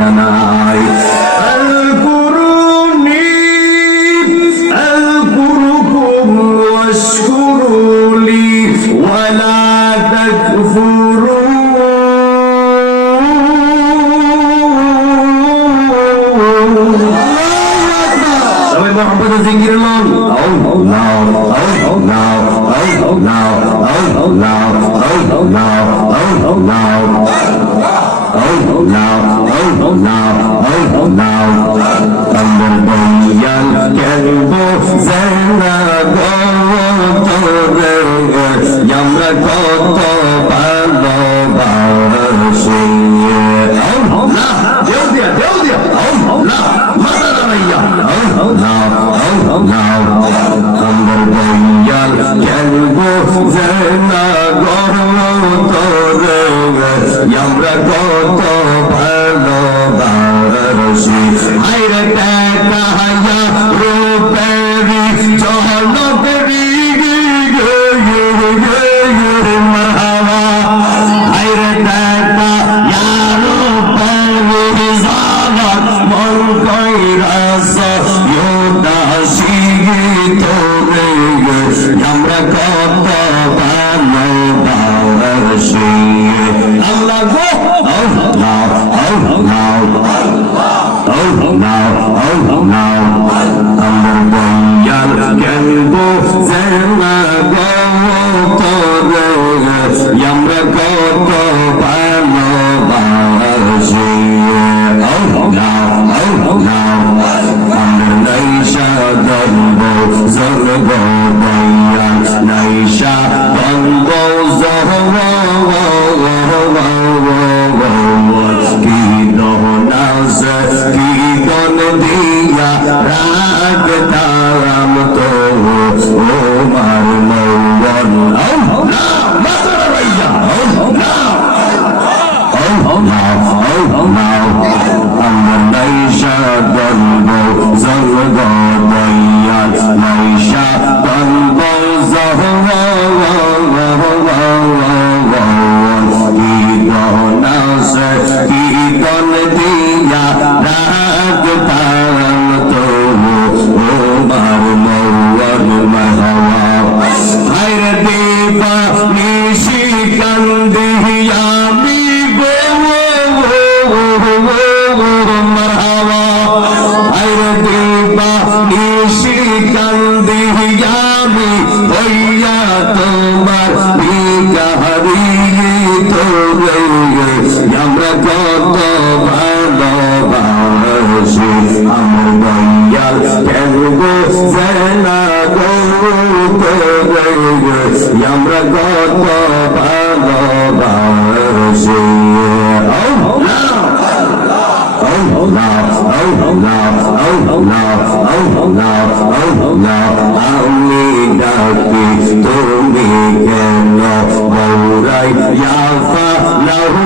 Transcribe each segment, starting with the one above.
না নাই আযকুরুনি আযকুরুকুম ওয়াশকুরুলি ওয়ালা তাকফুরুন সবাই মুহাম্মদ জিকির লন আল্লাহ আল্লাহ আল্লাহ আল্লাহ আল্লাহ আমার দয়াল কেনব সেনা গোতরে আমরা কত ভালোবাসি আল্লাহ দেও দিয়া আল্লাহ মাতা দাঁড়াইয়া আল্লাহ আমার দয়াল কেনব সেনা গোতরে আমরা কত ভালোবাসি আইরে টাকা রূপেরি জহনতেরি মারহাবা আইরে টাকা রূপেরি জাগাত মন কইরাস ইউদাসি তোরে আমরা কত ভালোবাসি আল্লাহ গো আল্লাহ আল্লাহ আমার দয়াল কেনব সেনা গোতরে আমরা কত ভালোবাসি আমার নাইশা দন্ব জরব দয়াল নাইশা দন্ব জরব কি দহনাস কি গন দিয়া রাখতাম তো ও মার মৌবন আমার নাইশা দন্ব জরব দয়াল নাইশা দন্ব জরব কীর্তন দিয়া রাখতাম তো ওমার মৌন মারহাবা হায়রে দেবা নিশি কান্দিয়া আমি গো মারহাবা হায়রে দেবা নিশি কান্দিয়া আমি হইয়া তোমার বিকারি তোরে আমরা কত ভালোবাসি আমার দয়াল কেনব সেনা গোতরে আমরা কত ভালোবাসি আমি ডাকি তুমি কেন বৌরাই ইয়াফা লাহু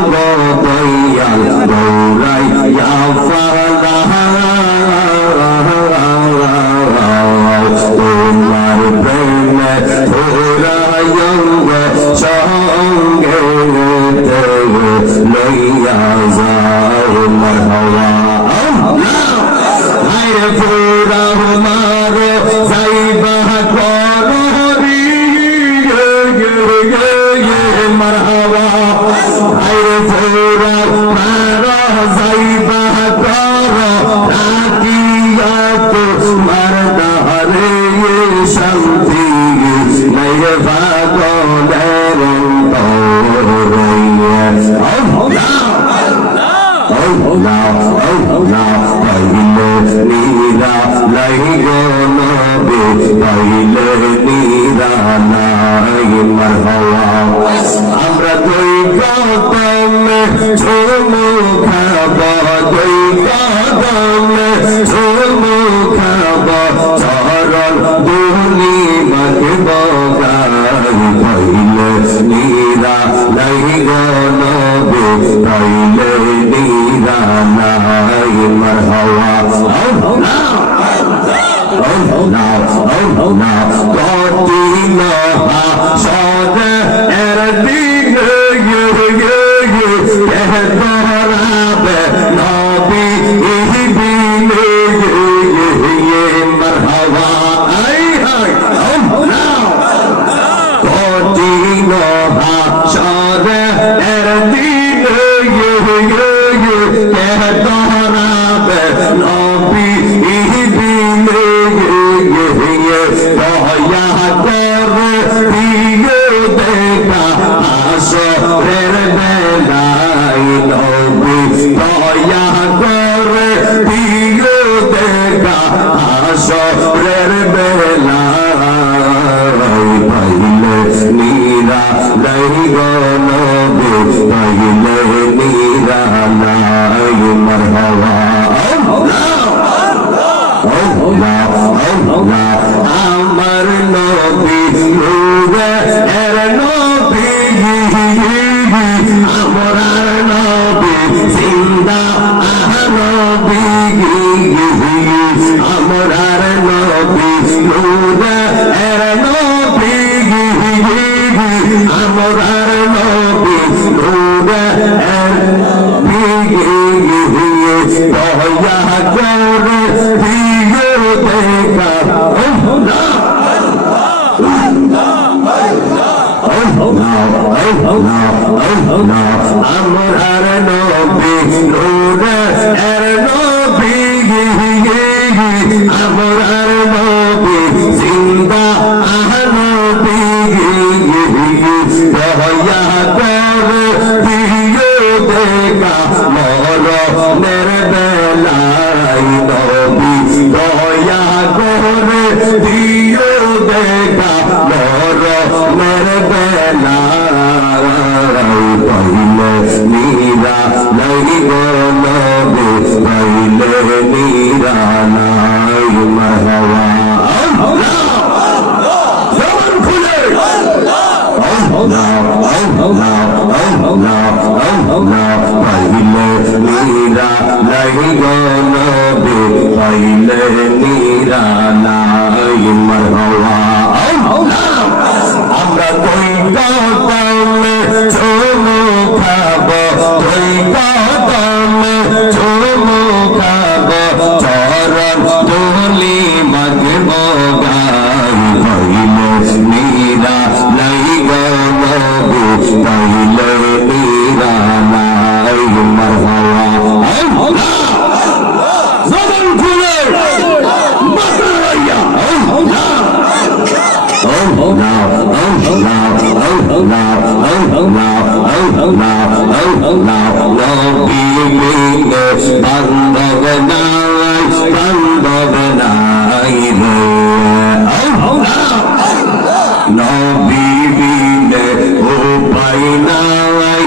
দয়াল বৌরাই ইয়াফা তোমার প্রেমে ওরায়ঙ্গ সঙ্গে লইয়া যাও মারহাবা হায়রে পুরা মারো যাইবা কররি মারহাবা হায়রে পুরা মারো যাইবা কর রাখিয়া তোমার দারে শান্তি নাই ভাগলের আমরা দুই কদমে ঝুমু খাব দুই কদমে ঝুমু খাব চরণ দুনি মাখব গাই পাইলে নীরা নাই গনবে পাইলে নীরা নাই মারহাবা কঠিন সদে এর দিকে ধরাবে নব আমার নবী নূরের নবী আমার নবী জিন্দা নবী আমার নবী নূরের নবী আমার নবী নূরের দয়া করে দিও দেখা আমার নবী নূরের নবী আমার নবী জিন্দা নবী দয়া করে দিও দেখা মরণের বেলায় নবী দয়া করে দিও দেখা মরণের বেলায় পাইলে নীরা নাই গো নবী পাইলে নীরা নাই মারহাবা জবান খুলে পাইলে নীরা নাই গো নবী পাইলে নীরা নাই মারহাবা আমরা কই কদমে চুমু খাব কই কদমে চুমু খাব চরণ ধুলি মাগব গাই পাইলে নীরা নাই গো নবী পাইলে নীরা নাই মারহাবা জবান খুলে মাতারাইয়া বান্ধব নাই নবী বিনে উপায় নাই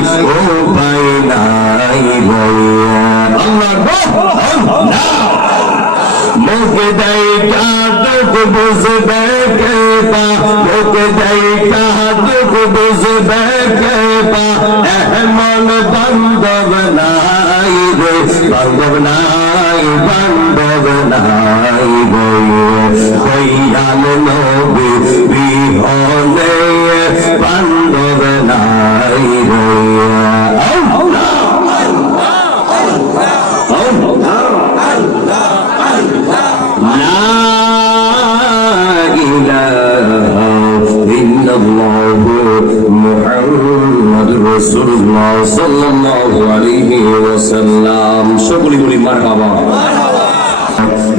মুখ দেখা দুঃখ বুঝবে কে পা মুখ দেখা দুঃখ বুঝবে কে পা এমন বান্ধব নাই রে বান্ধব নাই গো কইয়াল নবী বিহনে বান্ধব নাই রে রাসূলুল্লাহ সাল্লাল্লাহু আলাইহি ওয়াসাল্লাম সকলে বলি মারহাবা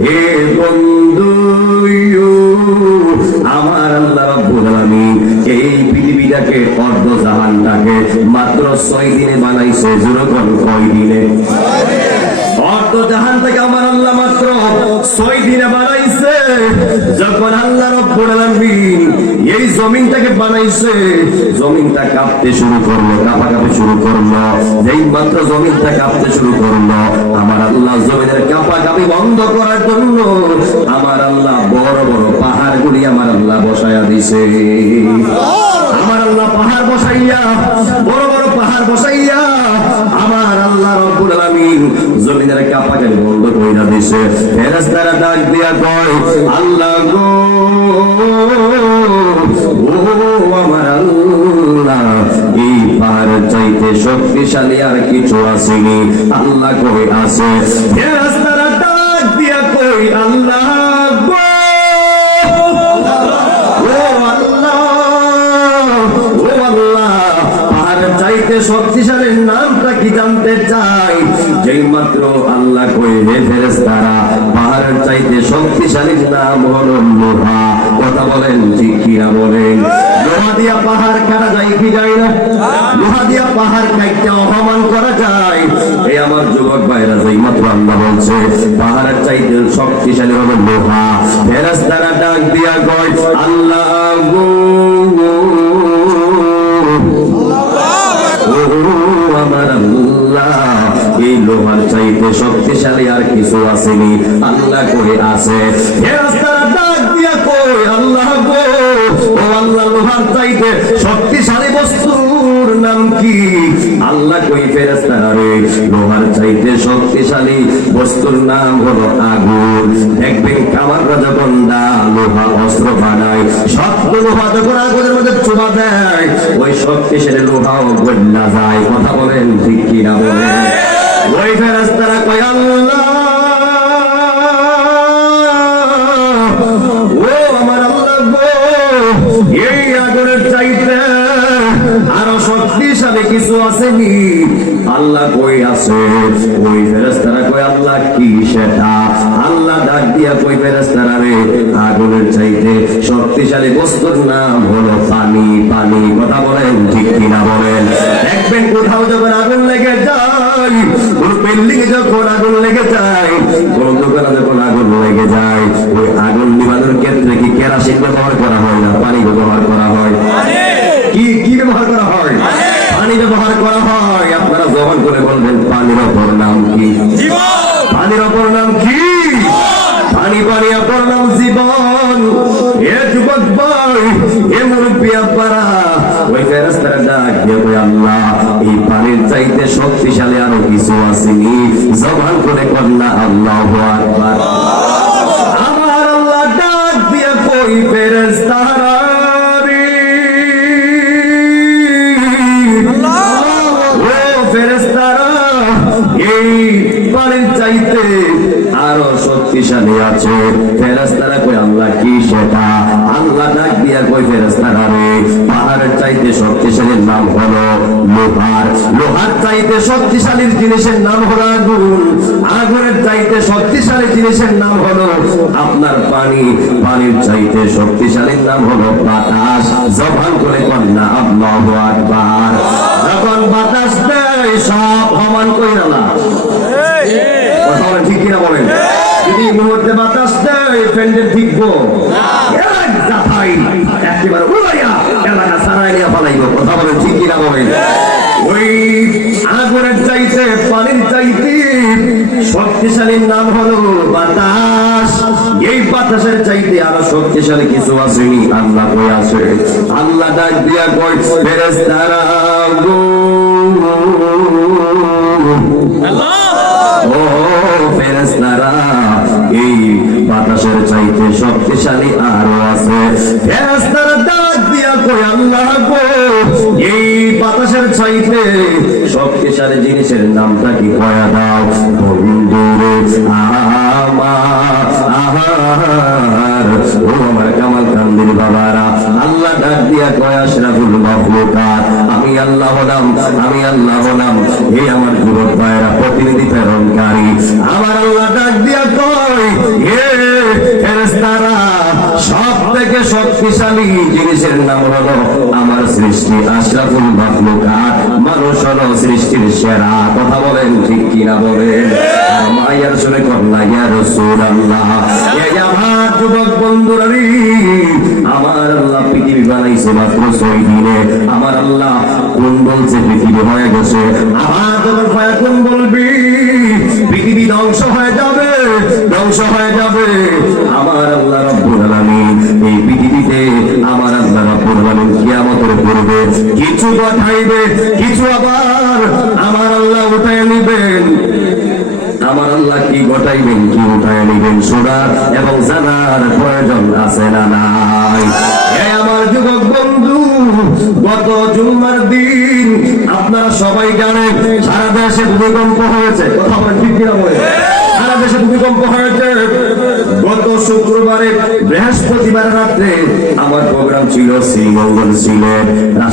হে বন্ধু আমার আল্লাহ রাব্বুল আলামিন এই পৃথিবীটাকে অর্ধ জাহানটাকে মাত্র 6 দিনে বানাইছে যখন কয় দিনে অর্ধ জাহান থেকে আমার আল্লাহ মাত্র 6 দিনে বানাইছে যখন আল্লাহ রাব্বুল আলামিন এই জমিনটাকে বানাইছে জমিনটা কাঁপতে শুরু করলো কাঁপাকাঁপি শুরু করলো যেই মাত্র জমিনটা কাঁপতে শুরু করলো আমার আল্লাহ জমিনের কাঁপাকাঁপি বন্ধ করার জন্য আমার আল্লাহ বড় বড় পাহাড়গুলি আমার আল্লাহ বসায়া দিছে আমার আল্লাহ পাহাড় বসাইয়া বড় বড় পাহাড় বসাইয়া আমার আল্লাহ রাব্বুল আলামিন জমিনের কাঁপাকাঁপি বন্ধ কইরা দিছে ফেরেশতারা ডাক দিয়া কয় আল্লাহ গো আমার আল্লাহ এই পাহাড় চাইতে শক্তিশালী আর কিছু আসেনি আল্লাহ কই আছে ফেরেশতারা ডাক দিয়া কই আল্লাহ শক্তিশালী নামটা কি জানতে চাই যেই মাত্র আল্লাহ কই হে ফেরেশতারা পাহাড়ের চাইতে শক্তিশালী নাম হলো লোহা কথা বলেন ঠিক কিনা বলেন লোহা দিয়া পাহাড় কাটা যায় কি যায় না লোহা দিয়া পাহাড় কাটতে অপমান করা যায় এই আমার যুবক ভাইরা যেই মাত্র আল্লাহ বলছে পাহাড়ের চাইতে শক্তিশালী হলো লোহা ফেরেশতারা ডাক দিয়া কয় আল্লাহ গো আমার আল্লাহ এই লোহার চাইতে শক্তিশালী আর কিছু আসেনি আল্লাহ করে আছে ফেরেশতারা ডাক ডাক দিয়া কই আল্লাহ গো, ও আল্লাহ লোহার চাইতে শক্তিশালী বস্তুর নাম কি? আল্লাহ কই ফেরেশতারা রে, লোহার চাইতে শক্তিশালী বস্তুর নাম হলো আগুন। দেখবেন কামাররা যখন লোহা অস্ত্র বানায়, শক্ত লোহা যখন আগুনের মধ্যে চুমা দেয়, ওই শক্তিশালী লোহাও গলা যায়। কথা বলেন ঠিক কিনা বলেন? ওই ফেরেশতারা কয় আল্লাহ, ও আমার আল্লাহ গো, এই আগুনের চাইতে আরো শক্তিশালী কিছু আসেনি? আল্লাহ কই আছে? ওই ফেরেশতারা কই আল্লাহ কি সেটা? আল্লাহ ডাক দিয়া কই ফেরেশতারা রে, আগুনের চাইতে শক্তিশালী বস্তুর নাম হলো পানি। পানি। কথা বলেন ঠিক কিনা বলেন? দেখবেন কোথাও যখন আগুন লেগে যায়, কোন বিল্ডিং যখন আগুন লেগে যায়, কোন দোকানে যখন আগুন লেগে যায়, ওই আগুন নিবানোর ক্ষেত্রে কি কেরোসিন ব্যবহার করা হয় না পানি ব্যবহার করা হয়? কি কি ব্যবহার করা হয়? পানি ব্যবহার করা হয়। আপনারা জবান করে বলবেন পানির অপর নাম কি? পানির অপর নাম কি? পানি। পানি অপর নাম জীবন। এ যুবক ভাই, এ মুরব্বি আব্বারা, ওই ফেরেশতারা ডাক দিয়ে কই আল্লাহ, এই পানির চাইতে শক্তিশালী আরো কিছু আসেনি? জবান করে কন্যা আল্লাহু আকবার। আমার আল্লাহ ডাক দিয়ে কই ফেরেশতারা রে, ও ফেরেশতারা, এই পানির চাইতে আরো শক্তিশালী আছে। ফেরেশতারা কই আল্লাহ কি সেটা? আল্লাহ ডাক দিয়া কই ফেরেশতারা রে, পাহাড়ের চাইতে শক্তিশালীর নাম হলো লোহার। লোহার চাইতে শক্তিশালী জিনিসের নাম হলো আগুন। আগুনের চাইতে শক্তিশালী জিনিসের নাম হলো আপনার পানি। পানির চাইতে শক্তিশালীর নাম হলো বাতাস। জবান করে কন্যা আল্লাহু আকবার। যখন বাতাস দেয় সব সমান কইরা না। কথা বলেন ঠিক কিনা বলেন? যদি মুহূর্তে বাতাস দেয় ফ্যান্ডের ঠিকবো একেবারে উড়াইয়া এলাকা সারাই নিয়ে ফেলাইব। কথা বলেন ঠিক কিনা বলেন? ওই আগুনের চাইতে পানির চাইতে শক্তিশালীর নাম হলো বাতাস। এই বাতাসের চাইতে আরো শক্তিশালী কিছু আসেনি। আল্লাহ কই আছে? আল্লাহ ডাক দিয়া কই ফেরেশতারা গো, ও ফেরেশতারা, এই বাতাসের চাইতে শক্তিশালী আরো আছে। ফেরেশতারা ডাক দিয়া কই আল্লাহ গো, এই বাতাসের চাইতে শক্তিশালী জিনিসের নামটা কি কয়া দাও? বন্ধুরে আমার, ও আমার কামাল কান্দির বাবারা, আল্লাহ ডাক দিয়া কয় আশরাফুল মাখলুকাত, আমি আল্লাহ হলাম, আমি আল্লাহ হলাম এই আমার যুবক ভাইরা প্রতিনিধি প্রেরণকারী। আমার আল্লাহ ডাক দিয়া কয়, হে ফেরেশতারা, সব থেকে শক্তিশালী জিনিসের নাম হলো আমার সৃষ্টি আশরাফুল মাখলুকাত। মানুষ হলো সৃষ্টির সেরা। কথা বলেন ঠিক কিনা বলেন? মাইয়ার শুনে কন্যা ইয়া রাসূলুল্লাহ, এই আমার যুবক বন্ধুরা রে, আমার আল্লাহ পৃথিবী বানাইছে মাত্র 6 দিনে। আমার আল্লাহ কোন বলছে পৃথিবী হয়ে গেছে? আমার যখন ভয় কোন বলবি পৃথিবী ধ্বংস হয়ে যাবে, ধ্বংস হয়ে যাবে। আমার আল্লাহ রব্বুল আলামিন এই পৃথিবীতে, আমার আল্লাহ রব্বুল আলামিন কিয়ামতের পূর্বে কিছু পাঠাইবে, কিছু আবার আমার আল্লাহ উঠায় নিবেন। আমার আল্লাহ কি ঘটাইবেন, কি উঠায় নিবেন, শোনার এবং জানার প্রয়োজন আছে না নাই? আমার যুবক বন্ধু, গত জুম্মার দিন আপনারা সবাই জানেন সারা দেশে ভূমিকম্প হয়েছে। কথা বলেন ঠিক কিনা বলেন? সারা দেশে ভূমিকম্প হয়েছে। গত শুক্রবারে বৃহস্পতিবার রাত্রে আমার প্রোগ্রাম ছিল শ্রীমঙ্গল সিলেট।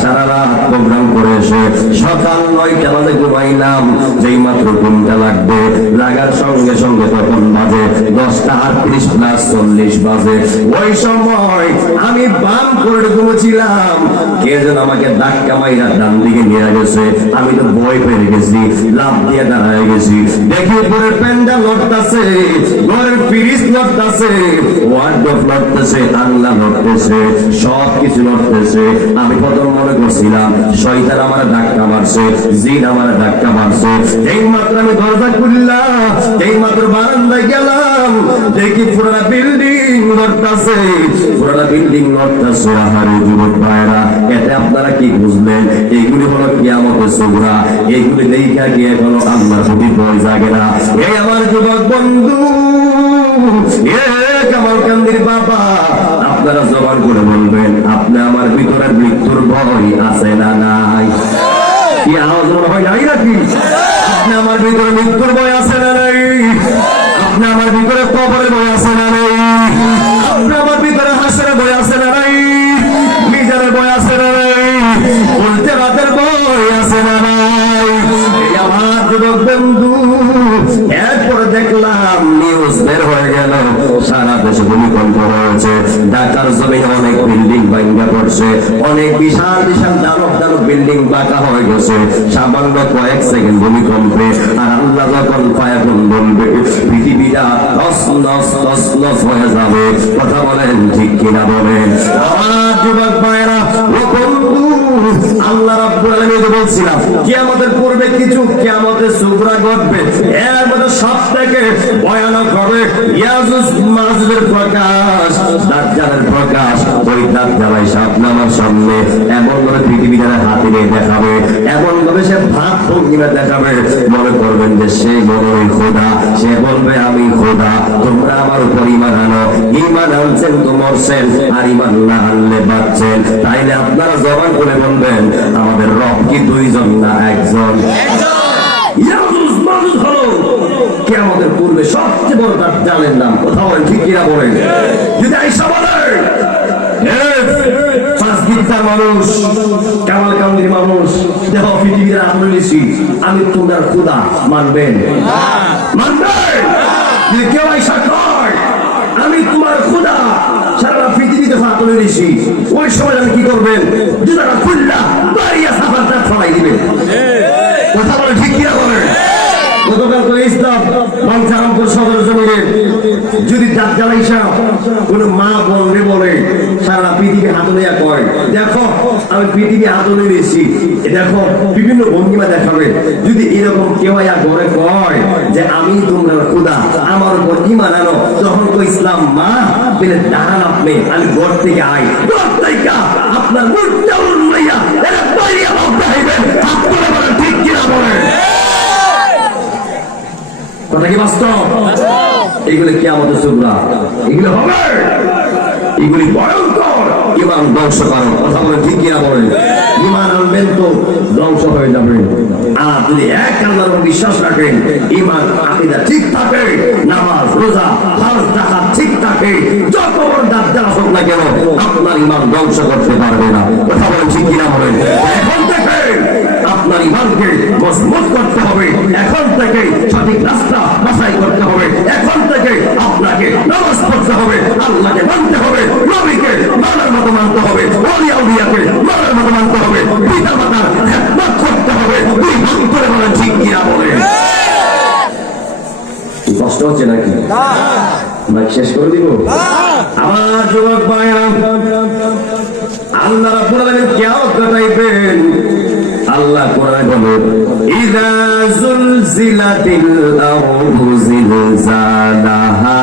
সারা রাত প্রোগ্রাম করে এসে সকাল 9টা বাজে ঘুমাইলাম। যেই মাত্র ঘুমটা লাগবে, লাগার সঙ্গে সঙ্গে তখন বাজে 10:38+40 বাজে। ওই সময় আমি বাম করে ঘুমেছিলাম, কে যেন আমাকে ধাক্কা মাইরা ডান দিকে নিয়ে গেছে। আমি তো ভয় পেয়ে গেছি, লাফ দিয়ে দাঁড়ায় গেছি। দেখি উপরে প্যান্ডেল লড়তেছে, ঘরের ফ্রিজ লড়তেছে, ওয়ার্ডরোব লড়তেছে, আল্লাহ লড়তেছে, সব কিছু লড়তেছে। আমি প্রথম মনে করছিলাম শয়তান আমার ধাক্কা মারছে, জিন আমার ধাক্কা মারছে। এই মাত্র আমি দরজা খুললাম, এই মাত্র বারান্দায় গেলাম, দেখি পুরা বিল্ডিং নড়তাছে, পুরা বিল্ডিং নড়তাছে। আহারে যুবক ভাইরা, এতে আপনারা কি বুঝলেন? এইগুলি হলো কিয়ামতের সুগরা। এইগুলি দেখা কি এখনো আল্লাহর প্রতি ভয় জাগে না? এই আমার যুবক বন্ধু, কামালকান্দির বাবা, আপনারা জবান করে বলবেন, আপনি আমার ভিতরে মৃত্যুর ভয় আছে না নাই? কি আওয়াজ হয় নাই নাকি? আপনি আমার ভিতরে মৃত্যুর ভয় আছে না নাই? আপনি আমার ভিতরে কবরের ভয় আছে না নাই? আপনি আমার ভিতরে হাসের ভয় আছে না নাই? মিজানের ভয় আছে না নাই? উল্টে রাতের ভয় আছে না নাই? এই আমার যুবক বন্ধু, এরপরে দেখলাম নিউজ বের হয়ে গেল, সারা দেশে ভূমিকম্প হয়েছে, ঢাকার জমিনে অনেক বিল্ডিং ভাঙা পড়ছে, অনেক বিশাল বিশাল দানব দানব বিল্ডিং বাঁকা হয়ে গেছে সামান্য কয়েক সেকেন্ড ভূমিকম্পে। আর আল্লাহ যখন ফায়াকুন বলবে, পৃথিবীটা তছনছ হয়ে যাবে। কথা বলেন ঠিক কিনা বলেন? আমার যুবক ভাইরা, ও বন্ধু, আল্লাহ রাব্বুল আলামিন বলছিলাম কিয়ামতের পূর্বে কিছু কিয়ামতের সুগরা ঘটবে। এর মধ্যে সবথেকে ভয়ানক হবে ইয়াজুজ মাজুজের প্রকাশ, দাজ্জালের প্রকাশ। ওই দাজ্জাল এসে আপনার সামনে এমন ভাবে পৃথিবীটার হাতে নিয়ে দেখাবে, এমন ভাবে সে ভাত ভঙ্গিমা দেখাবে, মনে করবেন যে সে মনে হয় খোদা। সে বলবে আমি খোদা, তোমরা আমার উপর ঈমান আনো। ঈমান আনছেন তো মরছেন, আর ঈমান না আনলে বাঁচছেন। তাইলে আপনারা জবান করে বলবেন, আমাদের রব কি দুইজন না একজন? ইয়াজুজ মাজুজ হলো কিয়ামতের পূর্বে সবচেয়ে বড় দাজ্জালের নাম। কথা বলেন ঠিক কিনা বলেন? যদি আইসা বলেন মানুষ, কামালকান্দির মানুষ, দেখো পৃথিবীর আগুন নিছি, আমি তোমার খোদা, মানবেন? মানবেন? যদি কেউ আইসা কয় আমি তোমার খোদা, সারা পৃথিবীতে আগুন নিছি, ওই সময় আমি কি করবেন? জুতাটা খুললা বাড়িয়া সাফারটা ছড়াই দিবেন। কথা বলে ঠিক কিনা বলেন? গতকাল তো ইসলাম মঞ্চারামপুর সদর জমিনে যদি দাজ্জাল আইসা কোন মা বোনরে বলে, সারা পৃথিবী হাতে নেয়া কয়, দেখো আমি পৃথিবী হাতে নিয়েছি, দেখো বিভিন্ন ভঙ্গিমা দেখাবে। যদি এরকম কেউ আয়া ঘরে কয় যে আমি তোমরা খোদা, আমার উপর ঈমান আনো, তখন তো ইসলাম মা বলে দাঁড়ান আপনি, আমি ঘর থেকে আই, ঘর থেকে আপনার মুখটা উন্নয়া এরা বাইরে ভাবতে হইবেন। আপনারা বলেন ঠিক কিনা বলেন? কথা কি বাস্তব? এগুলো কিয়ামতের সুগরা, এগুলো হবে, এগুলি ভয়ঙ্কর, ঈমান ধ্বংস করার। কথা বলেন ঠিক কিনা বলেন? ঈমান আনবেন তো ধ্বংস হয়ে যাবে। আর যদি এক আল্লাহর উপর বিশ্বাস রাখেন, ঈমান আকীদা ঠিক থাকে, নামাজ রোজা হজ যাকাত ঠিক থাকে, যত বড় দাজ্জাল হোক না কেন আপনার ঈমান ধ্বংস করতে পারবে না। কথা বলেন ঠিক কিনা বলেন? এখন থেকে আপনার ঈমানকে মজবুত করতে হবে, এখন থেকে সঠিক রাস্তা বাছাই করতে হবে, এখন থেকে আপনাকে নামাজ পড়তে হবে, আল্লাহকে মানতে হবে, নবীকে মানার মতো মানতে হবে, ওলিয়া উলিয়াকে মানার মতো মানতে হবে, পিতা মাতার খেদমত করতে হবে। দুই ভাগ করে বলেন ঠিক কিনা বলেন? কষ্ট হচ্ছে নাকি? মাইক শেষ করে দিব? আমার যুবক ভাইরা, আল্লাহ রাব্বুল আলামিন কিয়ামত ঘটাইবেন। আল্লাহ কোরআনে বলে, ইযা যুলজিলাতিল আরদু জিলজালাহা,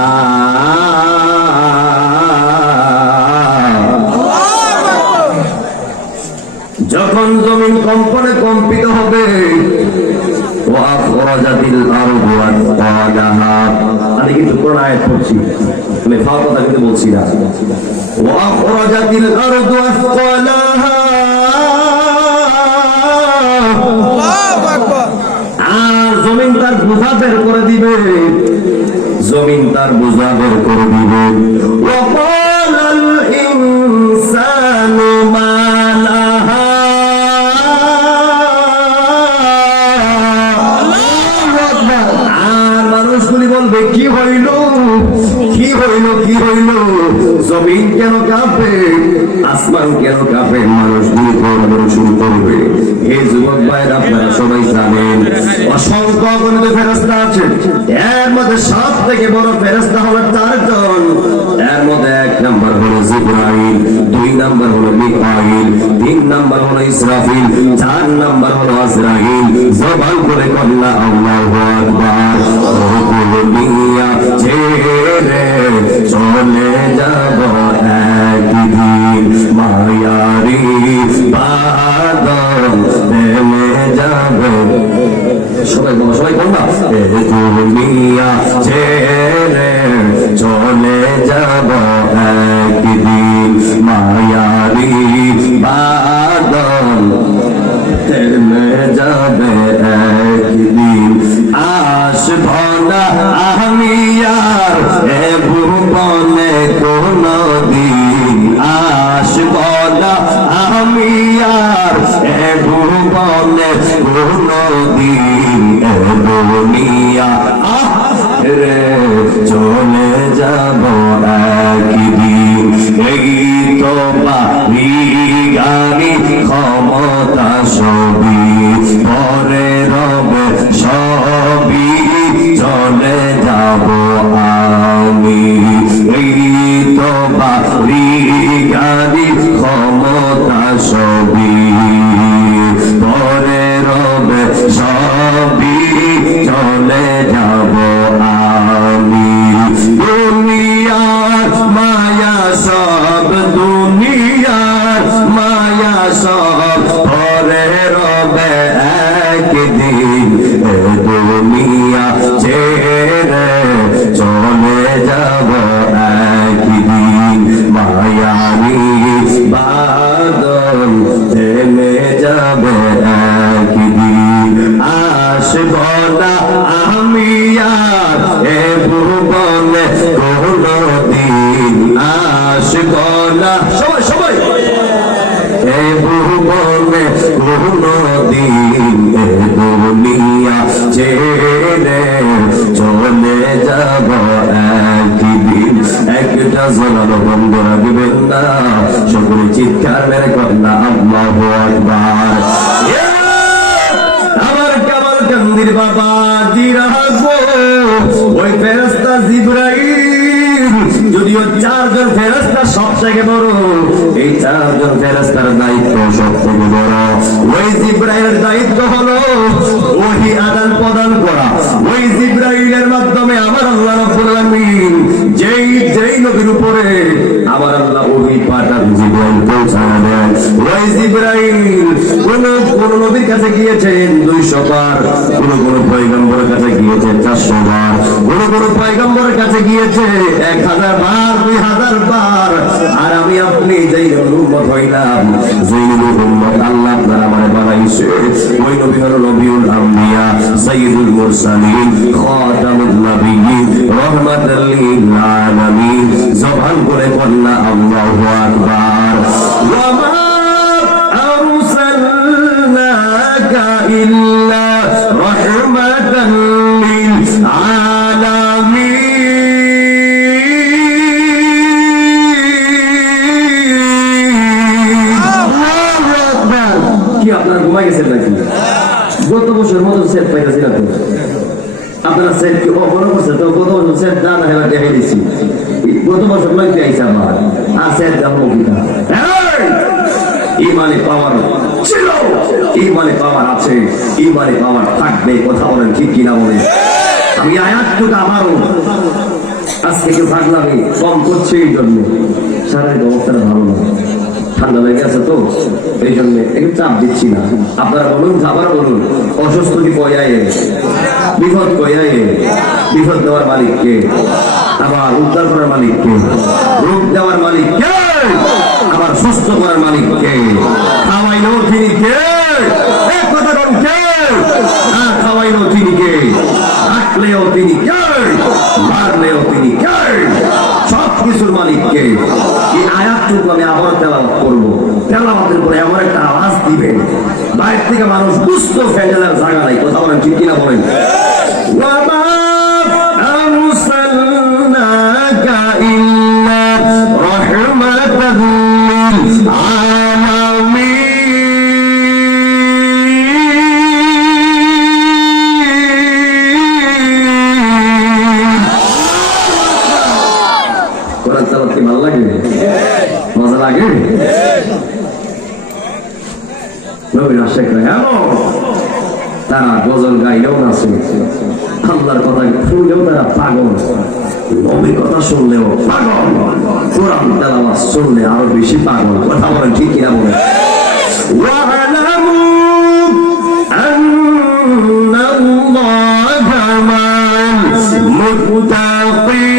যখন জমিন কম্পনে কম্পিত হবে, ওয়া আখরাজাতিল আরদু আসকালাহা। আমি কিন্তু কোরআন আয়াত পড়ছি, আমি ফাও কথা কিন্তু বলছি না। ওয়া আখরাজাতিল আরদু আসকালাহা, আর জমিন তার বোঝা বের করে দিবে, জমিন তার বোঝা বের করে দিবে। ওয়াকালাল ইনসানু মা লাহা, আর মানুষগুলি বলবে কি হইল, কি হইল, কি হইল? জমিন কেন কাঁপে, আসমান কেন কাঁপে? মানুষগুলি কোরআন শুরু করবে। এই যুবক ভাইরা, আপনারা সবাই জানেন অসংখ্য অগণিত ফেরেশতা আছে, এর মধ্যে সব থেকে বড় ফেরেশতা হলো 4 জন। এর মধ্যে 1 নাম্বার হলো জিবরাইল, 2 নাম্বার হলো মিকাইল, 3 নাম্বার হলো ইসরাফিল, 4 নাম্বার হলো আজরাইল। জবান করে কল্লা আল্লাহু আকবার। না আমি আর এ ভুবনে কোনদিন আসব না আমি আর এ ভুবনে কোনদিন এ দুনিয়া রে চলে যাব একদিন এই তো বাড়ি গাড়ি ক্ষমতা সবই পরে রবে সবই চলে যাব আমি এই তো বাড়ি গাড়ি ক্ষমতা সবই পরে রবে সবই চলে যাব আমি দুনিয়ার মায়া সব দুনিয়ার মায়া সব পরে রবে একদিন এ দুনিয়া ছেড়ে চলে যাব একদিন মায়াবী বাদল থেমে যাবে একদিন আসব না আমি আর এ ভুবনে কোনদিন আসব না সবাই সবাই এ ভুবনে কোনদিন এ দুনিয়া ছেড়ে চলে যাব একদিন একটা জোরালো বন্ধ রাখবেন না সকলে চিৎকার মেরে কন্যা আল্লাহু আকবার আমার কামাল কান্দির বাবা জিরাগো ওই ফেরেশতা জিবরাইল যদিও চারজন ফেরেশতা সবথেকে বড় এই চারজন ফেরেশতার দায়িত্ব সবথেকে বড় ওই জিবরাইলের দায়িত্ব হলো ওহী আদান প্রদান করা ওই জিবরাইলের মাধ্যমে আমার আল্লাহ রাব্বুল আলামিন যেই নবীর উপরে আমার আল্লাহ ওহী পাঠান জিবরাইল পৌঁছায় দেন ওই জিবরাইল কোন নবীর কাছে গিয়েছেন 200 বার কোন পয়গম্বরের কাছে গিয়েছেন 400 বার কোন পয়গম্বরের কাছে গিয়েছে 1000 বার 2000 বার আর আমি আপনি যেই উম্মত হইলাম যেই উম্মত আল্লাহ তাআলা আমারে বানাইছে ওই নবী হলো নবিউল আম্বিয়া সাইয়্যিদুল মুরসালিন খাতামুন নবিয়্যিন রাহমাতাল লিল আলামিন জবান করে কন্না আল্লাহু আকবার ওয়া মা আরসালনাকা ইল্লা রাহমাতাল লিল আলামিন কি আপনারা ঘুমাই গেছেন নাকি গত বছর মতো সেট পাইতেছি না তো আপনারা সেট কি মনে করছে তো গত বছর সেট না না হেলা দেখে দিচ্ছি গত বছর নয় আইসা আমার আর সেট দাম কিনা ইমানে পাওয়ার ছিল ইমানে পাওয়ার আছে ইমানে পাওয়ার থাকবে কথা বলেন ঠিক কিনা বলেন আমি আয়াতটুকু আমারও আজকে কেউ থাকলামই কম করছে এই জন্য শারীরিক অবস্থাটা ভালো না ঠান্ডা লেগে আছে তো এই জন্য একটু চাপ দিচ্ছি না আপনারা বলুন আবার বলুন অসুস্থ কি কয়ায় বিপদ কয়ায় বিপদ দেওয়ার মালিককে আবার উদ্ধার করার মালিককে রোগ দেওয়ার মালিককে আবার সুস্থ করার মালিককে খাওয়াইলেও তিনি কে কথা বলুন কে না খাওয়াইলেও তিনি কে রাখলেও তিনি কে মারলেও তিনি কে সব কিছুর মালিককে এই আয়াতটুকু আমি আবার তেলাওয়াত করবো তেলাওয়াতের পরে এমন একটা আওয়াজ দিবে বাইরে থেকে মানুষ বুঝতো ফ্যান্ডেলের জায়গা নাই কথা বলেন ঠিক কিনা বলেন ওয়া মা আরসালনাকা ইল্লা রাহমাতাল লিল আলামিন কোরআন তেলাওয়াত কি ভালো লাগে মজা লাগে নবীর আশিকরা এমন তারা গজল গাইলেও নাচে আল্লাহর কথা শুনলেও তারা পাগল নবীর কথা শুনলেও পাগল কোরআন তেলাওয়াত শুনলে আরো বেশি পাগল কথা বলেন ঠিক কিনা বলেন ওয়া'লামু আন্নাল্লাহা মা'আল মুত্তাকিন